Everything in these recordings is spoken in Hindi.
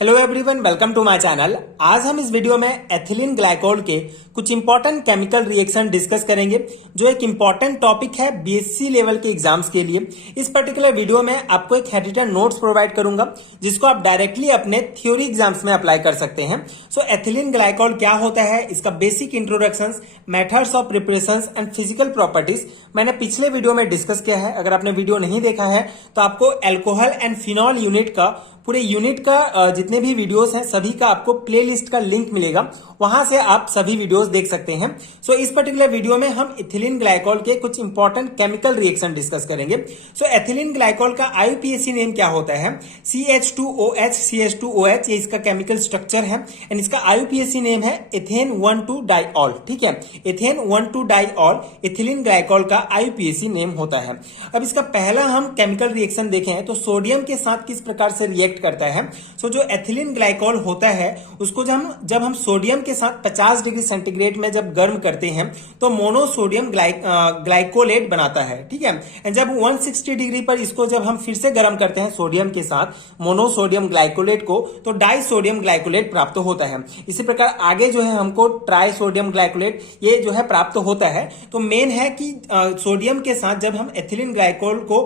Hello everyone, welcome to my channel. आज हम इस वीडियो में एथिलीन ग्लाइकोल के कुछ इंपॉर्टेंट केमिकल रिएक्शन डिस्कस करेंगे, जो एक इंपॉर्टेंट टॉपिक है बीएससी लेवल के एग्जाम्स के लिए। इस पर्टिकुलर वीडियो में आपको एक हैंडरिटन नोट्स प्रोवाइड करूंगा, जिसको आप डायरेक्टली अपने थ्योरी एग्जाम्स में अप्लाई कर सकते हैं। सो एथिलीन ग्लाइकोल क्या होता है, इसका basic introduction, methods of preparation and physical properties मैंने पिछले वीडियो में डिस्कस किया है। अगर आपने वीडियो नहीं देखा है तो आपको एल्कोहल एंड फिनॉल यूनिट का पूरे यूनिट का जितने भी वीडियोस हैं सभी का आपको प्लेलिस्ट का लिंक मिलेगा, वहां से आप सभी वीडियोस देख सकते हैं। सो इस पर्टिकुलर वीडियो में हम एथिलीन ग्लाइकोल के कुछ इंपॉर्टेंट केमिकल रिएक्शन डिस्कस करेंगे। सो एथिलीन ग्लाइकोल का आईयूपीएसी नेम क्या होता है? CH2OH CH2OH, ये इसका केमिकल स्ट्रक्चर है एंड इसका आईयूपीएसी नेम है एथेन 1,2-डाइऑल। ठीक है, एथेन 1,2-डाइऑल एथिलीन ग्लाइकोल का आईयूपीएसी नेम होता है। अब इसका पहला हम केमिकल रिएक्शन देखें तो सोडियम के साथ किस प्रकार से रिएक्ट करता है। सो जो एथिलीन ग्लाइकोल होता है उसको जब हम सोडियम के साथ 50 डिग्री सेंटीग्रेड में जब गर्म करते हैं तो मोनोसोडियम ग्लाइकोलेट बनाता है। ठीक है, एंड जब 160 डिग्री पर इसको जब हम फिर से गर्म करते हैं सोडियम के साथ मोनोसोडियम ग्लाइकोलेट को, तो डाइसोडियम ग्लाइकोलेट प्राप्त होता है। इसी प्रकार आगे जो है हमको ट्राइसोडियम ग्लाइकोलेट ये जो है प्राप्त होता है। तो मेन है कि सोडियम के साथ जब हम एथिलीन ग्लाइकोल को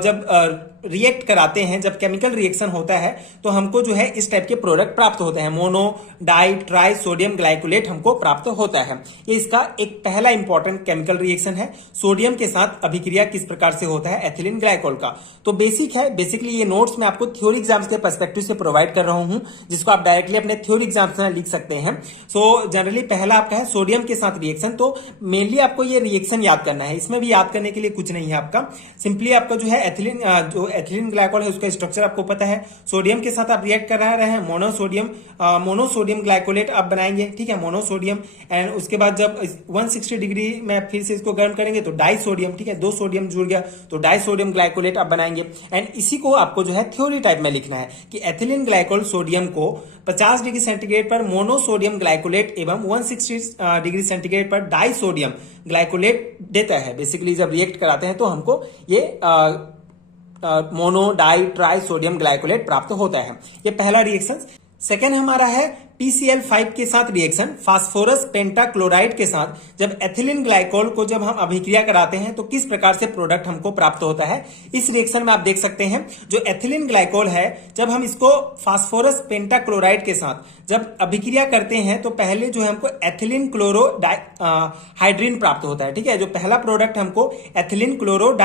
जब रिएक्ट कराते हैं, जब केमिकल रिएक्शन होता है तो हमको जो है इस टाइप के प्रोडक्ट प्राप्त होते हैं, mono di tri sodium glycolate हमको प्राप्त होता है। ये इसका एक पहला इंपॉर्टेंट केमिकल रिएक्शन है। सोडियम के साथ अभिक्रिया किस प्रकार से होता है एथिलीन ग्लाइकोल का, तो बेसिक है। बेसिकली ये नोट्स मैं आपको थ्योरी एग्जाम्स के पर्सपेक्टिव से प्रोवाइड कर रहा हूं, जिसको आप डायरेक्टली अपने थ्योरी एग्जाम्स में लिख सकते हैं। सो जनरली पहला आपका है सोडियम के साथ रिएक्शन, तो मेनली आपको ये रिएक्शन याद करना है। इसमें भी याद करने के लिए कुछ नहीं है आपका, सिंपली आपका जो है एथिलीन ग्लाइकोल है उसका स्ट्रक्चर आपको पता है। सोडियम के साथ आप रिएक्ट कर रहे हैं मोनोसोडियम ग्लाइकोलेट आप बनाएंगे। ठीक है, मोनोसोडियम, एंड उसके बाद जब 160 डिग्री में फिर से इसको गर्म करेंगे तो डाइसोडियम, ठीक है, 2 सोडियम जुड़ गया तो डाइसोडियम ग्लाइकोलेट आप बनाएंगे। एंड इसी को आपको जो है थ्योरी टाइप में लिखना है कि एथिलीन ग्लाइकोल सोडियम को 50 डिग्री सेंटीग्रेड पर मोनोसोडियम ग्लाइकोलेट एवं 160 डिग्री सेंटीग्रेड पर डाइसोडियम ग्लाइकोलेट देता है। बेसिकली जब रिएक्ट कराते हैं तो हमको ये mono di tri sodium glycolate प्राप्त होता है। ये पहला रिएक्शन। सेकेंड हमारा है PCl5 के साथ रिएक्शन, फास्फोरस पेंटाक्लोराइड के साथ जब एथिलीन ग्लाइकोल को जब हम अभिक्रिया कराते हैं तो किस प्रकार से प्रोडक्ट हमको प्राप्त होता है। इस रिएक्शन में आप देख सकते हैं जो एथिलीन ग्लाइकोल है, जब हम इसको फास्फोरस पेंटाक्लोराइड के साथ जब अभिक्रिया करते हैं तो पहले जो है हमको एथिलीन क्लोरो हाइड्रीन प्राप्त होता है। ठीक है, जो पहला प्रोडक्ट हमको एथिलीन क्लोरो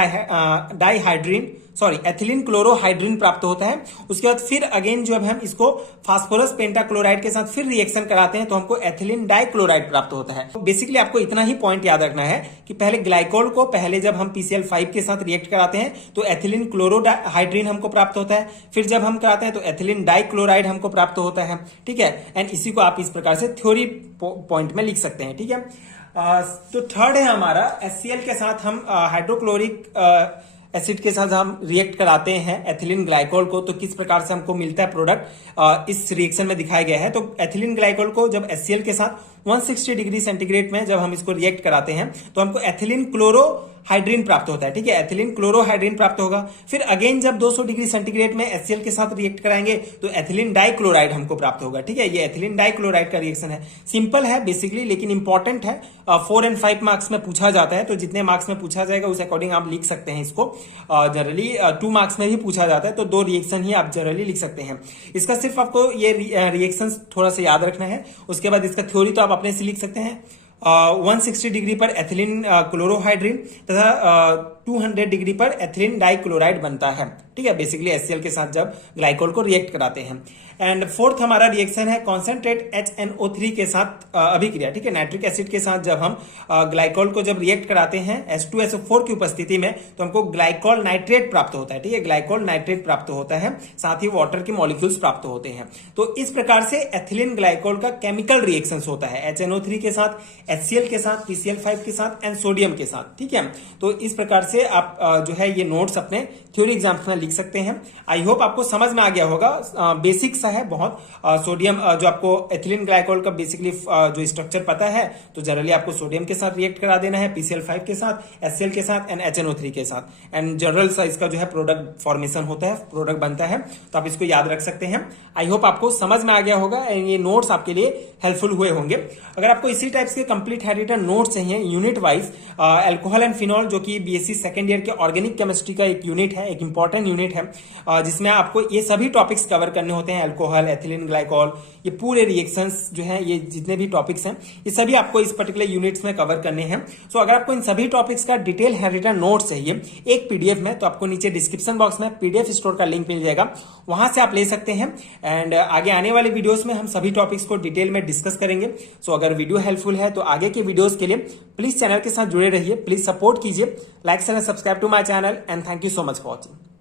एथिलीन क्लोरोहाइड्रीन प्राप्त होता है। उसके बाद फिर अगेन जब हम इसको फास्फोरस पेंटाक्लोराइड के साथ फिर रिएक्शन कराते हैं तो हमको एथिलीन डाइक्लोराइड प्राप्त होता है। तो बेसिकली आपको इतना ही पॉइंट याद रखना है कि पहले ग्लाइकोल को पहले जब हम PCl5 के साथ रिएक्ट कराते हैं तो एथिलीन क्लोरोहाइड्रीन हमको प्राप्त होता है, फिर जब हम कराते हैं तो एथिलीन डाइक्लोराइड हमको प्राप्त होता है। ठीक है, एंड इसी को आप इस प्रकार से थ्योरी पॉइंट में लिख सकते हैं। ठीक है, तो थर्ड है हमारा HCl के साथ हम हाइड्रोक्लोरिक एसिड के साथ हम रिएक्ट कराते हैं एथिलीन ग्लाइकोल को, तो किस प्रकार से हमको मिलता है प्रोडक्ट इस रिएक्शन में दिखाया गया है। तो एथिलीन ग्लाइकोल को जब HCl के साथ 160 डिग्री सेंटीग्रेड में जब हम इसको रिएक्ट कराते हैं तो हमको एथिलीन क्लोरोहाइड्रीन प्राप्त होता है। ठीक है, एथिलीन क्लोरोहाइड्रीन प्राप्त होगा। फिर अगेन जब 200 डिग्री सेंटीग्रेड में HCl के साथ रिएक्ट कराएंगे तो एथिलीन डाइक्लोराइड हमको प्राप्त होगा। ठीक है, ये एथिलीन डाइक्लोराइड का रिएक्शन है। सिंपल है बेसिकली, लेकिन इंपॉर्टेंट है। 4 और 5 मार्क्स में पूछा जाता है, तो जितने मार्क्स में पूछा जाएगा उस अकॉर्डिंग आप लिख सकते हैं इसको। जनरली 2 मार्क्स में भी पूछा जाता है तो 2 रिएक्शन ही आप जनरली लिख सकते हैं। इसका सिर्फ आपको ये रिएक्शन थोड़ा सा याद रखना है। उसके बाद इसका थ्योरी तो आप अपने से लिख सकते हैं। 160 डिग्री पर एथिलीन क्लोरोहाइड्रीन तथा 200 डिग्री पर एथिलीन डाइक्लोराइड बनता है। ठीक है, बेसिकली HCl के साथ जब ग्लाइकोल को रिएक्ट कराते हैं। एंड फोर्थ हमारा रिएक्शन है कॉन्सेंट्रेट HNO3 के साथ अभिक्रिया। ठीक है, नाइट्रिक एसिड के साथ जब हम ग्लाइकोल को जब रिएक्ट कराते हैं H2SO4 की उपस्थिति में तो हमको ग्लाइकोल नाइट्रेट प्राप्त होता है। ठीक है, ग्लाइकोल नाइट्रेट प्राप्त होता है, साथ ही वाटर के मॉलिक्यूल्स प्राप्त होते हैं। तो इस प्रकार से एथिलीन ग्लाइकोल का केमिकल रिएक्शन होता है HNO3 के साथ, HCl के साथ, PCl5 के साथ एंड सोडियम के साथ। ठीक है, तो इस प्रकार से आप जो है ये नोट्स अपने थ्योरी एग्जाम्स में लिख सकते हैं। आई होप आपको समझ में आ गया होगा। बेसिक सा है बहुत। सोडियम जो आपको एथिलीन ग्लाइकोल का बेसिकली जो स्ट्रक्चर पता है, तो जनरली आपको सोडियम के साथ रिएक्ट करा देना है, PCl5 के साथ, HCl के साथ एंड HNO3 के साथ, एंड जनरल सा इसका जो है प्रोडक्ट फॉर्मेशन होता है, प्रोडक्ट बनता है। तो आप इसको याद रख सकते हैं। आई होप आपको समझ में आ गया होगा एंड ये नोट्स आपके लिए हेल्पफुल हुए होंगे। अगर आपको इसी टाइप्स के कंप्लीट हैंडरिटन नोट्स चाहिए unit wise, alcohol and phenol जो कि बीएससी सेकंड ईयर के ऑर्गेनिक केमिस्ट्री का एक यूनिट है, एक इंपॉर्टेंट यूनिट है, जिसमें आपको ये सभी टॉपिक्स कवर करने होते हैं। अल्कोहल, एथिलीन ग्लाइकोल, ये पूरे रिएक्शंस जो हैं, ये जितने भी टॉपिक्स हैं, ये सभी आपको इस पर्टिकुलर यूनिट्स में कवर करने हैं। सो अगर आपको इन सभी टॉपिक्स का डिटेल हैंडरिटन नोट्स चाहिए एक पीडीएफ में, तो आपको नीचे डिस्क्रिप्शन बॉक्स में पीडीएफ स्टोर का लिंक मिल जाएगा, वहां से आप ले सकते हैं। एंड आगे आने वाले वीडियोस में हम सभी टॉपिक्स को डिटेल में डिस्कस करेंगे। सो अगर वीडियो हेल्पफुल है तो आगे के वीडियोस के लिए प्लीज चैनल के साथ जुड़े रहिए, प्लीज सपोर्ट कीजिए, like and subscribe to my channel and thank you so much for watching.